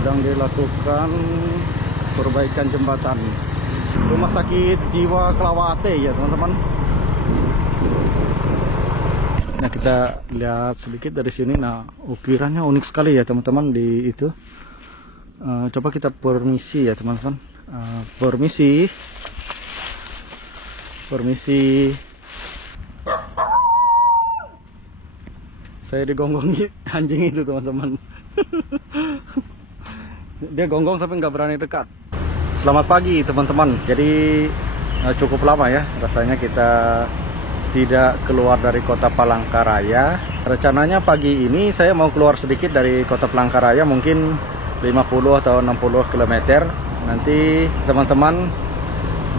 sedang dilakukan perbaikan jembatan Rumah Sakit Jiwa Kelawate ya teman-teman. Nah, kita lihat sedikit dari sini. Nah, ukirannya unik sekali ya teman-teman di itu. Coba kita permisi ya teman-teman. Permisi. Saya digonggongi anjing itu teman-teman. Dia gonggong tapi nggak berani dekat. Selamat pagi teman-teman. Jadi cukup lama ya rasanya kita tidak keluar dari kota Palangkaraya. Rencananya pagi ini saya mau keluar sedikit dari kota Palangkaraya, mungkin 50 atau 60 km. Nanti teman-teman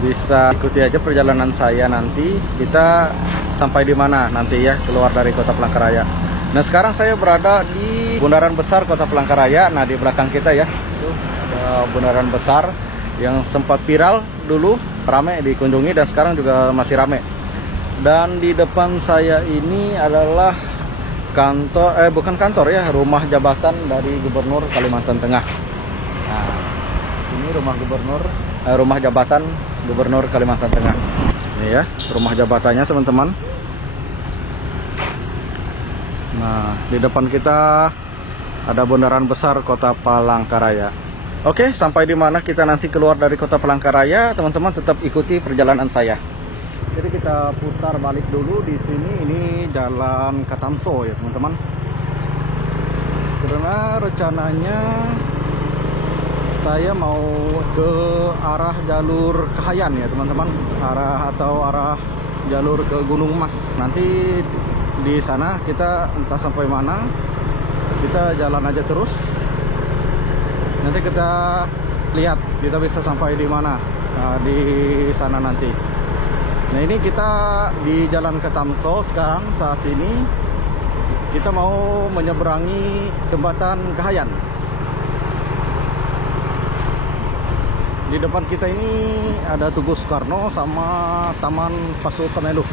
bisa ikuti aja perjalanan saya, nanti kita sampai di mana nanti ya keluar dari kota Palangkaraya. Nah, sekarang saya berada di Bundaran Besar Kota Palangkaraya. Nah, di belakang kita ya itu ada Bundaran Besar yang sempat viral dulu, ramai dikunjungi dan sekarang juga masih ramai. Dan di depan saya ini adalah kantor, bukan kantor ya, rumah jabatan dari Gubernur Kalimantan Tengah. Nah, ini rumah jabatan Gubernur Kalimantan Tengah. Ini ya, rumah jabatannya teman-teman. Nah, di depan kita ada Bundaran Besar Kota Palangkaraya. Oke, sampai di mana kita nanti keluar dari Kota Palangkaraya, teman-teman tetap ikuti perjalanan saya. Jadi kita putar balik dulu di sini. Ini Jalan Katamso ya teman-teman. Karena rencananya saya mau ke arah jalur Kahayan ya teman-teman, arah jalur ke Gunung Mas. Nanti di sana kita entah sampai mana, kita jalan aja terus. Nanti kita lihat kita bisa sampai di mana di sana nanti. Nah, ini kita di Jalan Katamso sekarang. Saat ini kita mau menyeberangi jembatan Kahayan. Di depan kita ini ada Tugu Soekarno sama Taman Pasutemeluh.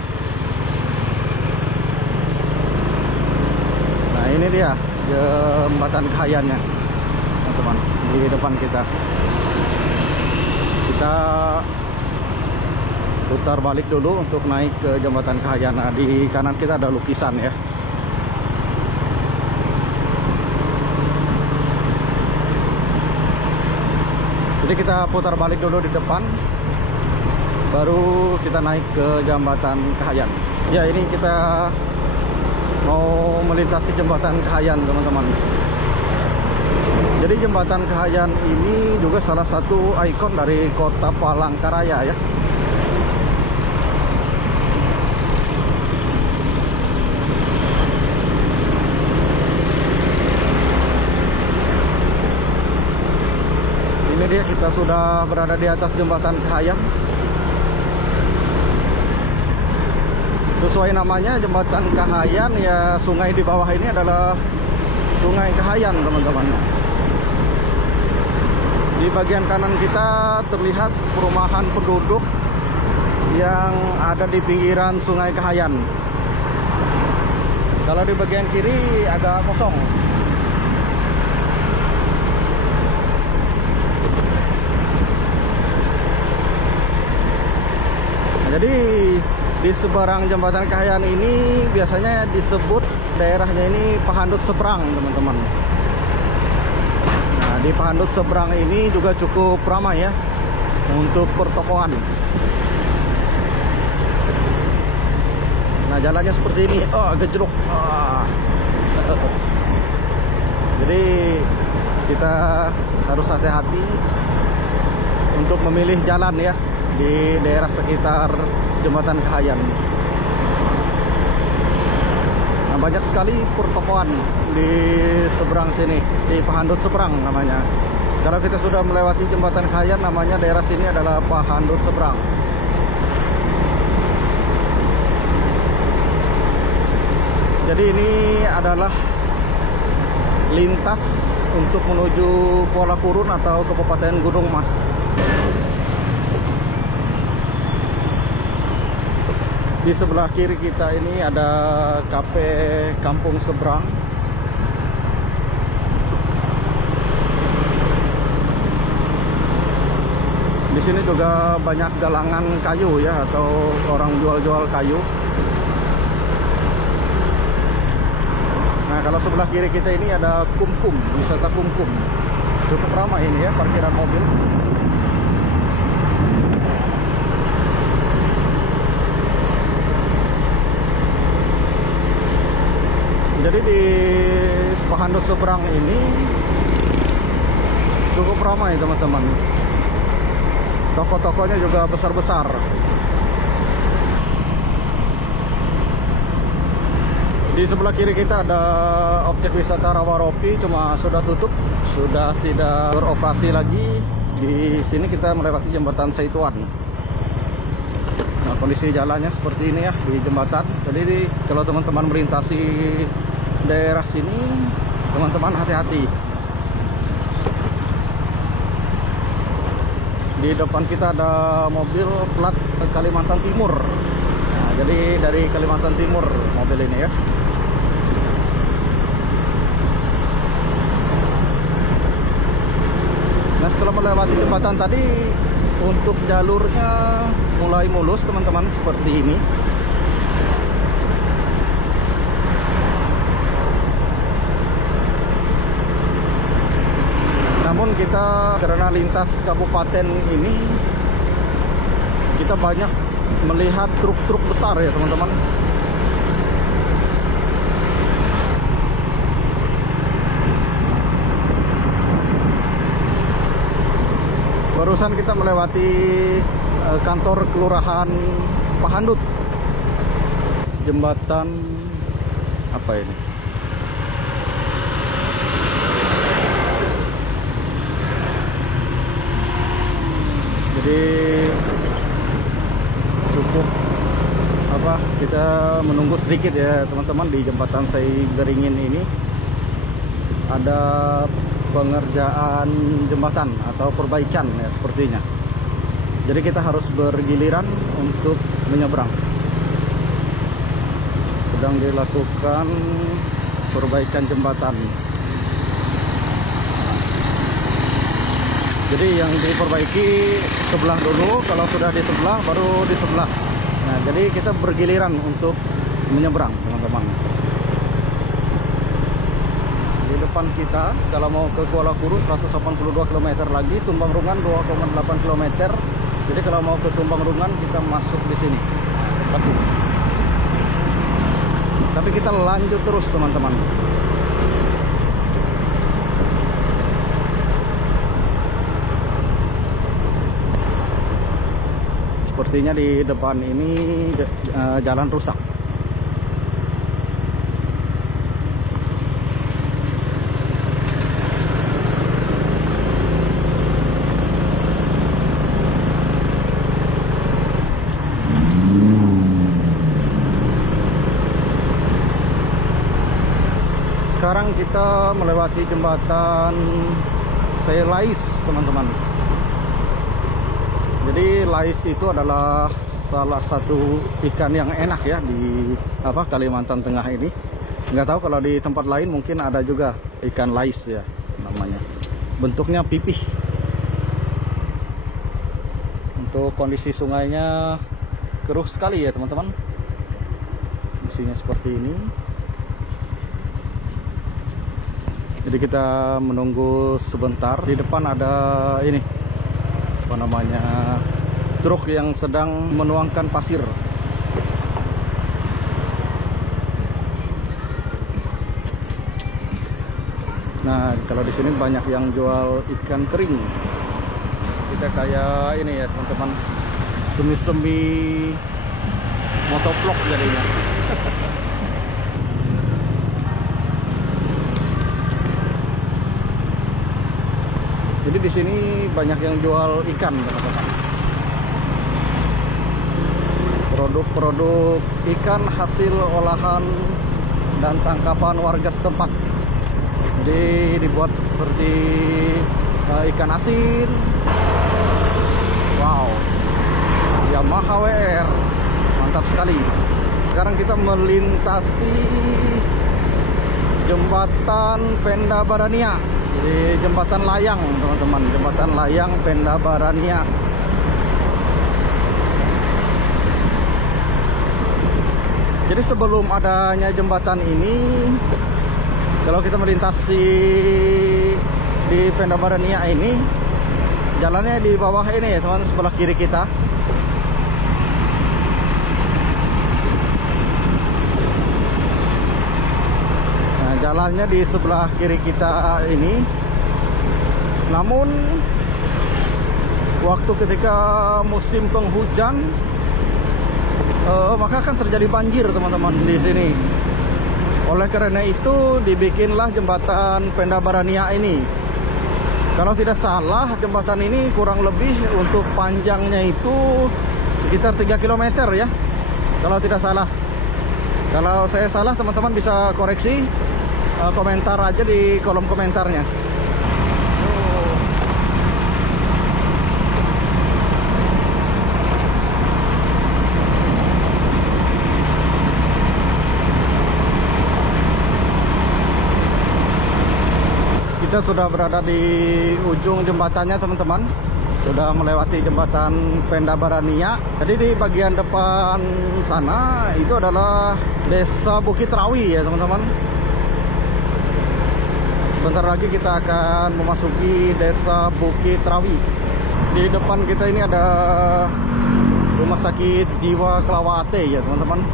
Nah, ini dia jembatan Kahayannya teman-teman, di depan kita. Kita putar balik dulu untuk naik ke jembatan Kahayan. Nah, di kanan kita ada lukisan ya. Jadi kita putar balik dulu di depan, baru kita naik ke jembatan Kahayan. Ya, ini kita mau melintasi jembatan Kahayan teman-teman. Jadi jembatan Kahayan ini juga salah satu ikon dari kota Palangkaraya ya. Ini dia, kita sudah berada di atas jembatan Kahayan. Sesuai namanya jembatan Kahayan ya, sungai di bawah ini adalah Sungai Kahayan teman-teman. Di bagian kanan kita terlihat perumahan penduduk yang ada di pinggiran Sungai Kahayan. Kalau di bagian kiri agak kosong. Jadi di seberang jembatan Kahayan ini biasanya disebut daerahnya ini Pahandut Seberang teman-teman. Nah, di Pahandut Seberang ini juga cukup ramai ya untuk pertokoan. Nah, jalannya seperti ini. Oh, gejruk. Jadi kita harus hati-hati untuk memilih jalan ya di daerah sekitar jembatan Kahayan. Nah, banyak sekali pertokoan di seberang sini, di Pahandut Seberang namanya. Kalau kita sudah melewati jembatan Kahayan, namanya daerah sini adalah Pahandut Seberang. Jadi ini adalah lintas untuk menuju Kuala Kurun atau Kabupaten Gunung Mas. Di sebelah kiri kita ini ada kafe Kampung Seberang. sini juga banyak galangan kayu ya, atau orang jual-jual kayu. Nah, kalau sebelah kiri kita ini ada Kumkum, wisata Kumkum. Cukup ramai ini ya, parkiran mobil. Jadi di Pahandut seberang ini cukup ramai teman-teman. Toko-tokonya juga besar-besar. Di sebelah kiri kita ada objek wisata Rawaropi, cuma sudah tutup, sudah tidak beroperasi lagi. Di sini kita melewati jembatan Seituan. Nah, kondisi jalannya seperti ini ya di jembatan. Jadi kalau teman-teman melintasi daerah sini, teman-teman hati-hati. Di depan kita ada mobil plat Kalimantan Timur. Nah, jadi dari Kalimantan Timur mobil ini ya. Nah, setelah melewati jembatan tadi, untuk jalurnya mulai mulus teman-teman, seperti ini. Namun kita karena lintas kabupaten ini, kita banyak melihat truk-truk besar ya teman-teman. Barusan kita melewati kantor kelurahan Pahandut. Jembatan apa ini? Jadi cukup kita menunggu sedikit ya teman-teman. Di jembatan Saigeringin ini ada pengerjaan jembatan atau perbaikan ya sepertinya. Jadi kita harus bergiliran untuk menyeberang. Sedang dilakukan perbaikan jembatan. Jadi yang diperbaiki sebelah dulu, kalau sudah di sebelah baru di sebelah. Nah, jadi kita bergiliran untuk menyeberang teman-teman. Di depan kita kalau mau ke Kuala Kuru 182 km lagi, Tumbang Rungan 2,8 km. Jadi kalau mau ke Tumbang Rungan kita masuk di sini. Tapi kita lanjut terus teman-teman. Sepertinya di depan ini jalan rusak. Sekarang kita melewati jembatan Selais teman-teman. Jadi lais itu adalah salah satu ikan yang enak ya di Kalimantan Tengah ini. Nggak tahu kalau di tempat lain mungkin ada juga ikan lais ya namanya. Bentuknya pipih. Untuk kondisi sungainya keruh sekali ya teman-teman. Kondisinya seperti ini. Jadi kita menunggu sebentar. Di depan ada ini truk yang sedang menuangkan pasir. Nah, kalau di sini banyak yang jual ikan kering. Kita kayak ini ya teman-teman, semi-semi motovlog jadinya. Jadi di sini banyak yang jual ikan, teman-teman. Produk-produk ikan hasil olahan dan tangkapan warga setempat. Jadi dibuat seperti ikan asin. Wow, Yamaha WR, mantap sekali. Sekarang kita melintasi jembatan Pendabarania. Jadi jembatan layang teman-teman, jembatan layang Pendabarania. Jadi sebelum adanya jembatan ini, kalau kita melintasi di Pendabarania ini, jalannya di bawah ini ya teman, sebelah kiri kita. Nah, jalannya di sebelah kiri kita ini. Namun waktu ketika musim penghujan, maka akan terjadi banjir teman-teman di sini. Oleh karena itu dibikinlah jembatan Pendabarania ini. Kalau tidak salah, jembatan ini kurang lebih untuk panjangnya itu sekitar 3 km ya, kalau tidak salah. Kalau saya salah, teman-teman bisa koreksi, komentar aja di kolom komentarnya. Kita sudah berada di ujung jembatannya teman-teman. Sudah melewati jembatan Pendabarania. Jadi di bagian depan sana itu adalah Desa Bukit Rawi ya teman-teman. Sebentar lagi kita akan memasuki Desa Bukit Rawi. Di depan kita ini ada Rumah Sakit Jiwa Kelawate ya teman-teman.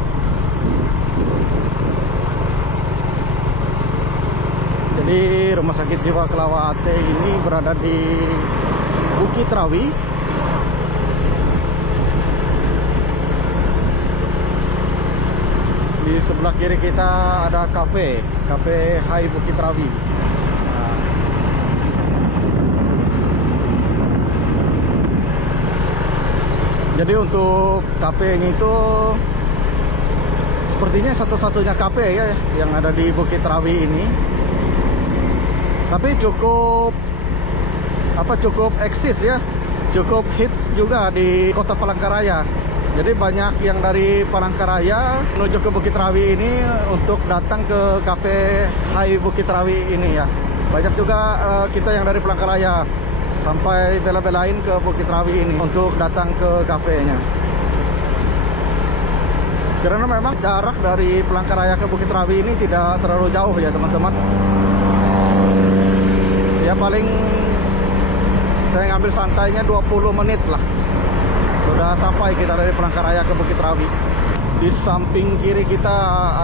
Jadi Rumah Sakit Jiwa Kelawate ini berada di Bukit Rawi. Di sebelah kiri kita ada kafe Hai Bukit Rawi. Nah. Jadi untuk kafe ini itu sepertinya satu-satunya kafe ya yang ada di Bukit Rawi ini. Tapi cukup eksis ya, cukup hits juga di Kota Palangkaraya. Jadi banyak yang dari Palangkaraya menuju ke Bukit Rawi ini untuk datang ke kafe Hai Bukit Rawi ini ya. Banyak juga kita yang dari Palangkaraya sampai bela-belain ke Bukit Rawi ini untuk datang ke kafenya. Karena memang jarak dari Palangkaraya ke Bukit Rawi ini tidak terlalu jauh ya teman-teman. Ya paling saya ngambil santainya 20 menit lah. Sudah sampai kita dari Palangkaraya ke Bukit Rawi. Di samping kiri kita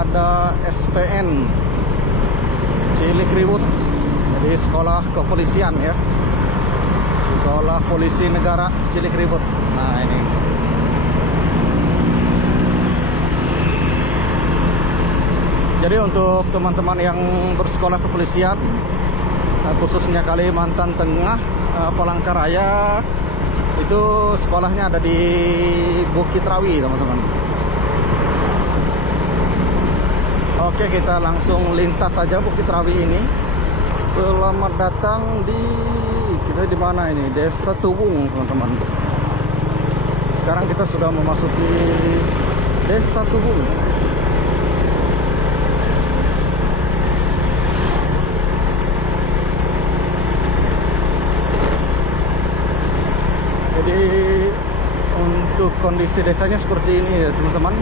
ada SPN Cilikriwut. Jadi sekolah kepolisian ya. Sekolah Polisi Negara Cilikriwut. Nah ini. Jadi untuk teman-teman yang bersekolah kepolisian, khususnya Kalimantan Tengah, Palangkaraya, itu sekolahnya ada di Bukit Rawi teman-teman. Oke, kita langsung lintas saja Bukit Rawi ini. Selamat datang kita di mana ini? Desa Tubung teman-teman. Sekarang kita sudah memasuki Desa Tubung. Jadi untuk kondisi desanya seperti ini ya teman-teman.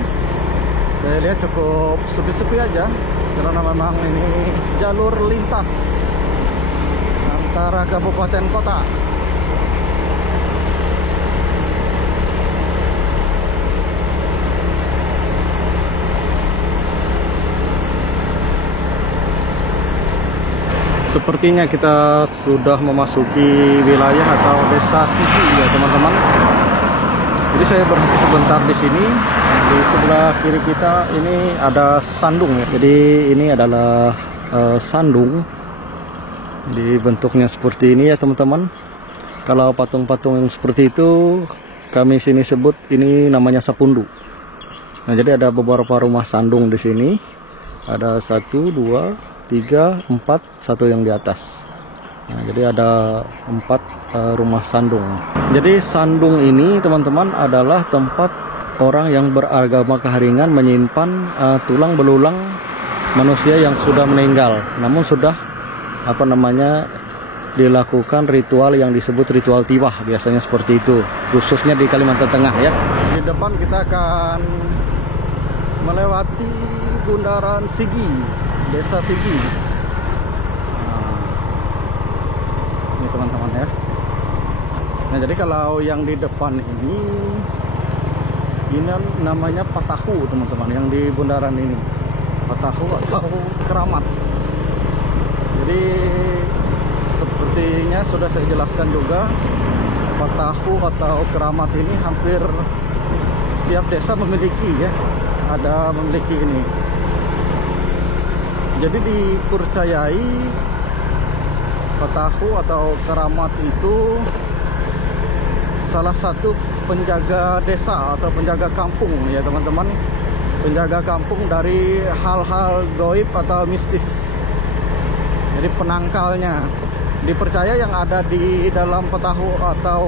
Saya lihat cukup sepi-sepi aja karena memang ini jalur lintas antara kabupaten kota. Sepertinya kita sudah memasuki wilayah atau desa Sigi ya teman-teman. Jadi saya berhenti sebentar di sini. Di sebelah kiri kita ini ada sandung ya. Jadi ini adalah sandung. Jadi bentuknya seperti ini ya teman-teman. Kalau patung-patung yang seperti itu kami sini sebut ini namanya sapundu. Nah, jadi ada beberapa rumah sandung di sini. Ada 1, 2, 3, 4, 1 yang di atas. Nah, jadi ada 4 rumah sandung. Jadi sandung ini teman-teman adalah tempat orang yang beragama Keharingan menyimpan tulang belulang manusia yang sudah meninggal, namun sudah dilakukan ritual yang disebut ritual tiwah, biasanya seperti itu, khususnya di Kalimantan Tengah ya. Di depan kita akan melewati bundaran Sigi, Desa Sigi. Ini teman-teman ya. Nah, jadi kalau yang di depan ini namanya Patahu teman-teman, yang di bundaran ini Patahu atau Keramat. Jadi sepertinya sudah saya jelaskan juga, Patahu atau Keramat ini hampir setiap desa memiliki ya, memiliki ini. Jadi dipercayai Patahu atau Keramat itu salah satu penjaga desa atau penjaga kampung ya teman-teman, penjaga kampung dari hal-hal gaib atau mistis. Jadi penangkalnya, dipercaya yang ada di dalam Patahu atau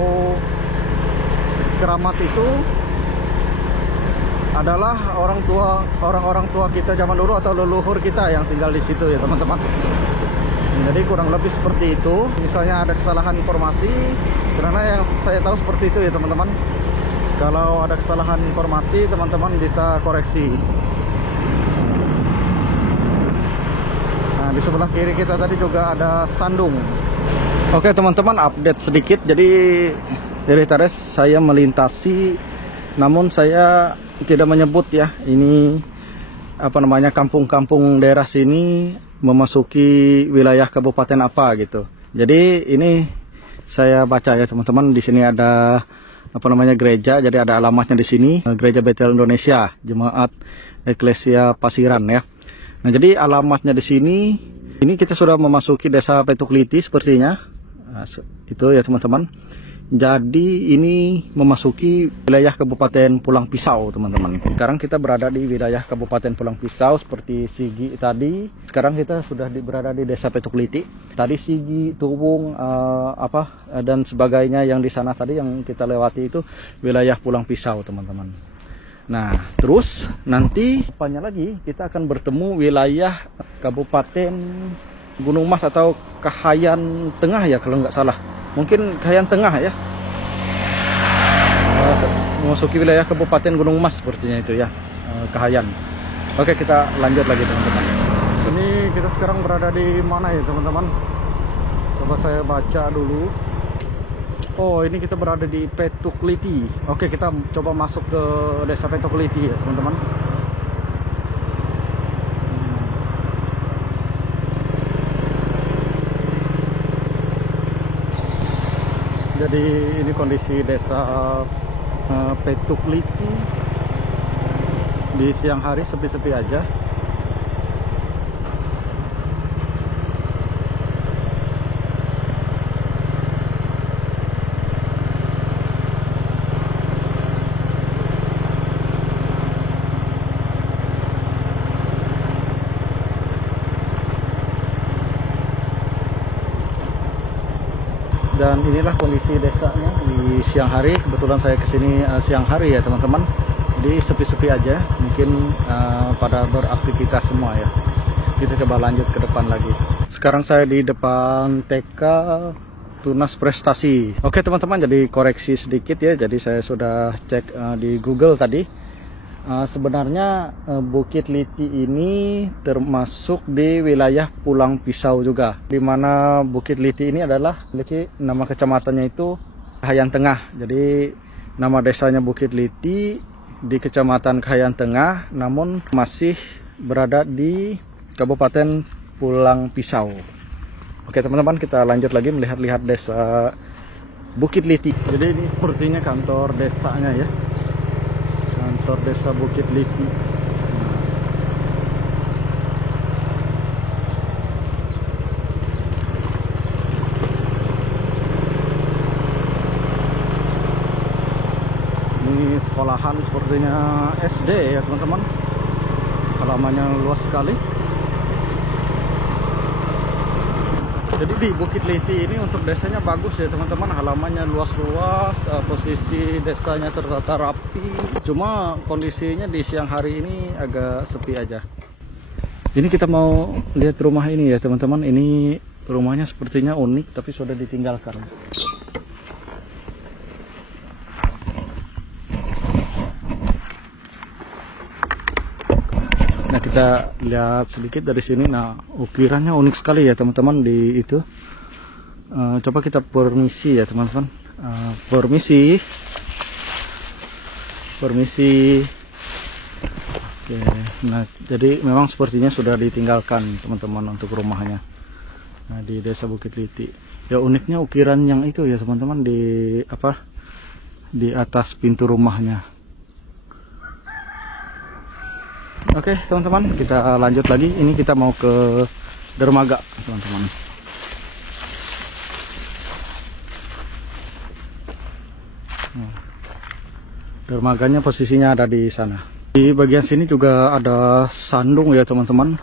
Keramat itu adalah orang-orang tua kita zaman dulu atau leluhur kita yang tinggal di situ ya teman-teman. Jadi kurang lebih seperti itu. Misalnya ada kesalahan informasi, karena yang saya tahu seperti itu ya teman-teman. Kalau ada kesalahan informasi, teman-teman bisa koreksi. Nah, di sebelah kiri kita tadi juga ada Sandung. Oke teman-teman, update sedikit. Jadi dari tadi saya melintasi, namun saya tidak menyebut ya ini apa namanya, kampung-kampung daerah sini memasuki wilayah kabupaten apa gitu. Jadi ini saya baca ya teman-teman, di sini ada apa namanya, gereja. Jadi ada alamatnya di sini, Gereja Betel Indonesia, Jemaat Eklesia Pasiran ya. Nah, jadi alamatnya di sini. Ini kita sudah memasuki Desa Petukliti sepertinya. Nah, itu ya teman-teman. Jadi ini memasuki wilayah Kabupaten Pulang Pisau teman-teman. Sekarang kita berada di wilayah Kabupaten Pulang Pisau seperti Sigi tadi. Sekarang kita sudah berada di Desa Petukliti. Tadi Sigi, Tuwung, dan sebagainya yang di sana tadi yang kita lewati itu wilayah Pulang Pisau teman-teman. Nah, terus nanti depannya lagi kita akan bertemu wilayah Kabupaten Gunung Mas atau Kahayan Tengah ya kalau nggak salah. Mungkin Kahayan Tengah ya, memasuki wilayah Kabupaten Gunung Mas sepertinya itu ya, Kahayan. Oke, kita lanjut lagi teman-teman. Ini kita sekarang berada di mana ya teman-teman? Coba saya baca dulu. Oh, ini kita berada di Petukliti. Oke, kita coba masuk ke Desa Petukliti ya teman-teman. Jadi ini kondisi Desa Petukliti di siang hari, sepi-sepi aja. Dan inilah kondisi desanya di siang hari. Kebetulan saya kesini siang hari ya teman-teman. Jadi sepi-sepi aja, mungkin pada beraktivitas semua ya. Kita coba lanjut ke depan lagi. Sekarang saya di depan TK Tunas Prestasi. Oke teman-teman, jadi koreksi sedikit ya. Jadi saya sudah cek di Google tadi. Sebenarnya Bukit Liti ini termasuk di wilayah Pulang Pisau juga, di mana Bukit Liti ini adalah memiliki nama kecamatannya itu Kahayan Tengah. Jadi nama desanya Bukit Liti di Kecamatan Kahayan Tengah, namun masih berada di Kabupaten Pulang Pisau. Oke teman-teman, kita lanjut lagi melihat-lihat Desa Bukit Liti. Jadi ini sepertinya kantor desanya ya, kantor Desa Bukit Liti. Ini sekolahan sepertinya SD ya teman-teman. Halamannya luas sekali. Jadi di Bukit Liti ini untuk desanya bagus ya teman-teman, halamannya luas-luas, posisi desanya tertata rapi. Cuma kondisinya di siang hari ini agak sepi aja. Ini kita mau lihat rumah ini ya teman-teman. Ini rumahnya sepertinya unik tapi sudah ditinggalkan. kita lihat sedikit dari sini. Nah, ukirannya unik sekali ya teman-teman di itu. Coba kita permisi ya teman-teman. Permisi. Oke, nah jadi memang sepertinya sudah ditinggalkan teman-teman untuk rumahnya. Nah, di Desa Bukit Liti. Ya uniknya ukiran yang itu ya teman-teman di apa? Di atas pintu rumahnya. Oke teman-teman, kita lanjut lagi. Ini kita mau ke dermaga teman-teman. Dermaganya posisinya ada di sana. Di bagian sini juga ada sandung ya teman-teman.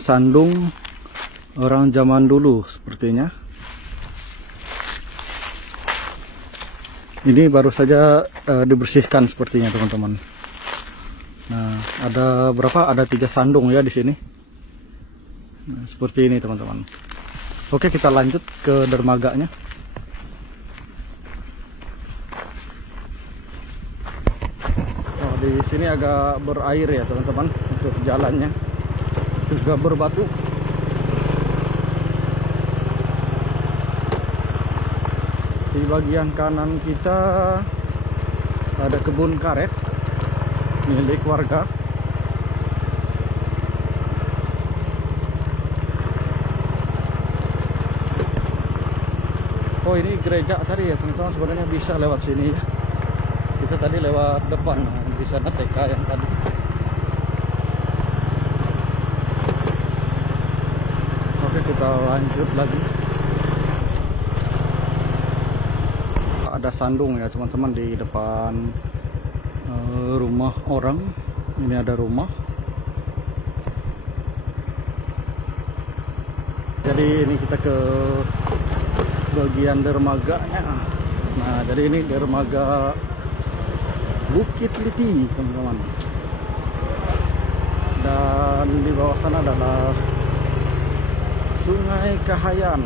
Sandung orang zaman dulu sepertinya. Ini baru saja dibersihkan sepertinya teman-teman. Nah, ada berapa? Ada 3 sandung ya di sini. Nah, seperti ini teman-teman. Oke, kita lanjut ke dermaganya. Oh, di sini agak berair ya teman-teman untuk jalannya. Juga berbatu. Di bagian kanan kita ada kebun karet milik warga. Oh, ini gereja tadi ya teman-teman, sebenarnya bisa lewat sini ya. Kita tadi lewat depan, di sana TK yang tadi. Oke, kita lanjut lagi. Ada sandung ya teman-teman di depan rumah orang. Ini ada rumah. Jadi ini kita ke bagian dermaganya. Nah, jadi ini dermaga Bukit Liti teman-teman. Dan di bawah sana adalah Sungai Kahayan.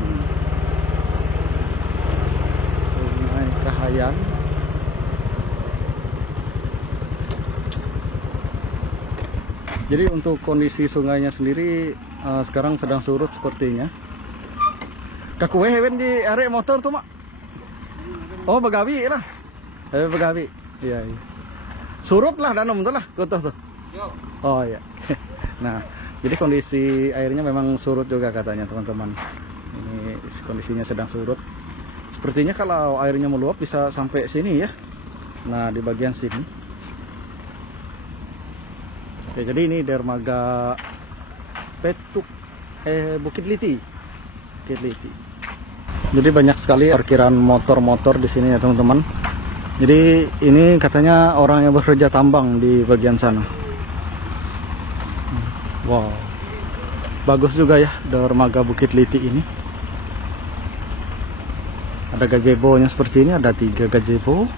Sungai Kahayan. Jadi untuk kondisi sungainya sendiri sekarang sedang surut sepertinya. Kakuwe hewen di area motor tuh mak. Oh, Begawi lah. Begawi. Iya, iya. Surut lah danum tuh lah, gotoh tuh. Oh iya. Nah, jadi kondisi airnya memang surut juga katanya teman-teman. Ini kondisinya sedang surut. Sepertinya kalau airnya meluap bisa sampai sini ya. Nah, di bagian sini. Oke, jadi ini dermaga Bukit Liti. Bukit Liti. Jadi banyak sekali parkiran motor-motor di sini ya teman-teman. Jadi ini katanya orang yang bekerja tambang di bagian sana. Wow, bagus juga ya dermaga Bukit Liti ini. Ada gazebo-nya seperti ini, ada 3 gazebo.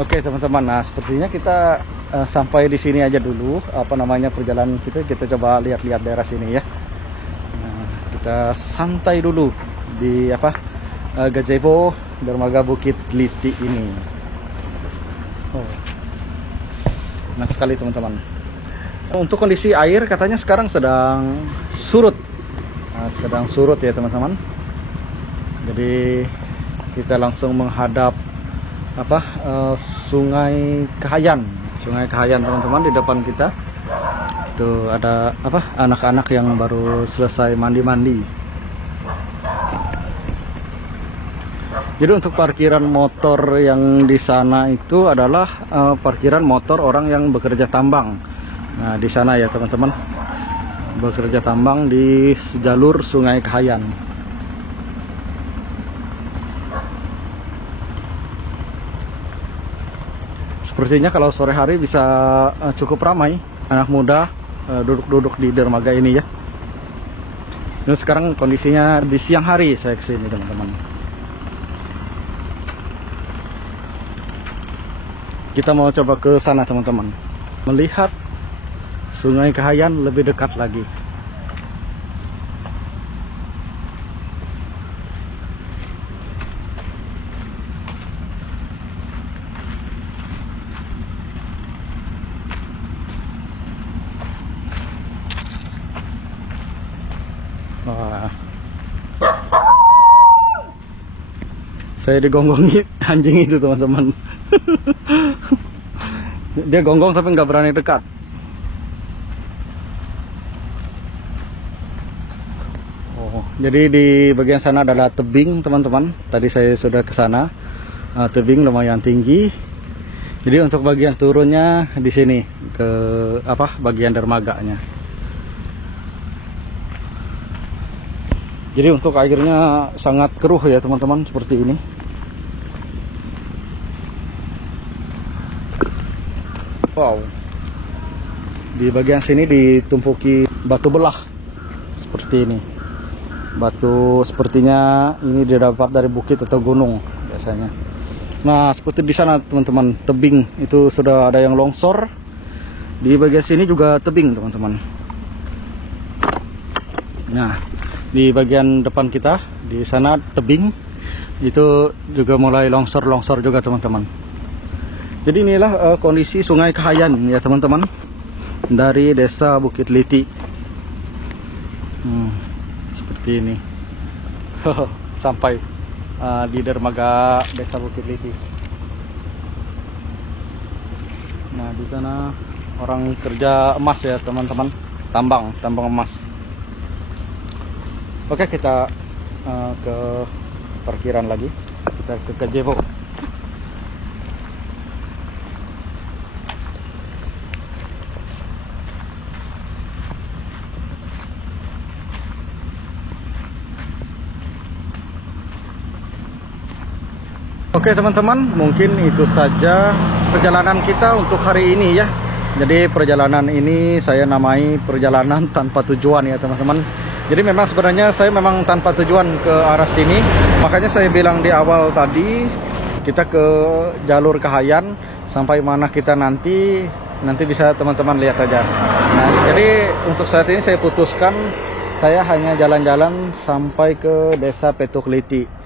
Oke teman-teman, nah sepertinya kita sampai di sini aja dulu. Apa namanya perjalanan kita coba lihat-lihat daerah sini ya. Nah, kita santai dulu di gazebo dermaga Bukit Liti ini. Oh, enak sekali teman-teman. Untuk kondisi air katanya sekarang sedang surut. Nah, sedang surut ya teman-teman. Jadi kita langsung menghadap Sungai Kahayan. Sungai Kahayan teman-teman di depan kita. Tuh ada anak-anak yang baru selesai mandi-mandi. Jadi untuk parkiran motor yang di sana itu adalah parkiran motor orang yang bekerja tambang. Nah, di sana ya teman-teman. Bekerja tambang di jalur Sungai Kahayan. Sepertinya kalau sore hari bisa cukup ramai anak muda duduk-duduk di dermaga ini ya. Dan sekarang kondisinya di siang hari saya kesini teman-teman. Kita mau coba ke sana teman-teman, melihat Sungai Kahayan lebih dekat lagi. Wah. Saya digonggongi anjing itu teman-teman. Dia gonggong tapi nggak berani dekat. Oh, jadi di bagian sana adalah tebing teman-teman. Tadi saya sudah ke sana. Tebing lumayan tinggi. Jadi untuk bagian turunnya di sini ke bagian dermaganya. Jadi untuk airnya sangat keruh ya teman-teman, seperti ini. Wow. Di bagian sini ditumpuki batu belah seperti ini. Batu sepertinya ini didapat dari bukit atau gunung biasanya. Nah, seperti di sana teman-teman, tebing itu sudah ada yang longsor. Di bagian sini juga tebing teman-teman. Nah, di bagian depan kita di sana tebing itu juga mulai longsor juga teman-teman. Jadi inilah kondisi Sungai Kahayan ya teman-teman, dari Desa Bukit Liti. Seperti ini. Sampai di dermaga Desa Bukit Liti. Nah, di sana orang kerja emas ya teman-teman, tambang emas. Oke, kita ke parkiran lagi. Kita ke Gajebo. Oke teman-teman, mungkin itu saja perjalanan kita untuk hari ini ya. Jadi perjalanan ini saya namai perjalanan tanpa tujuan ya teman-teman. Jadi memang sebenarnya saya memang tanpa tujuan ke arah sini. Makanya saya bilang di awal tadi, kita ke jalur Kahayan, sampai mana kita nanti bisa teman-teman lihat aja. Nah, jadi untuk saat ini saya putuskan saya hanya jalan-jalan sampai ke Desa Petuk Liti.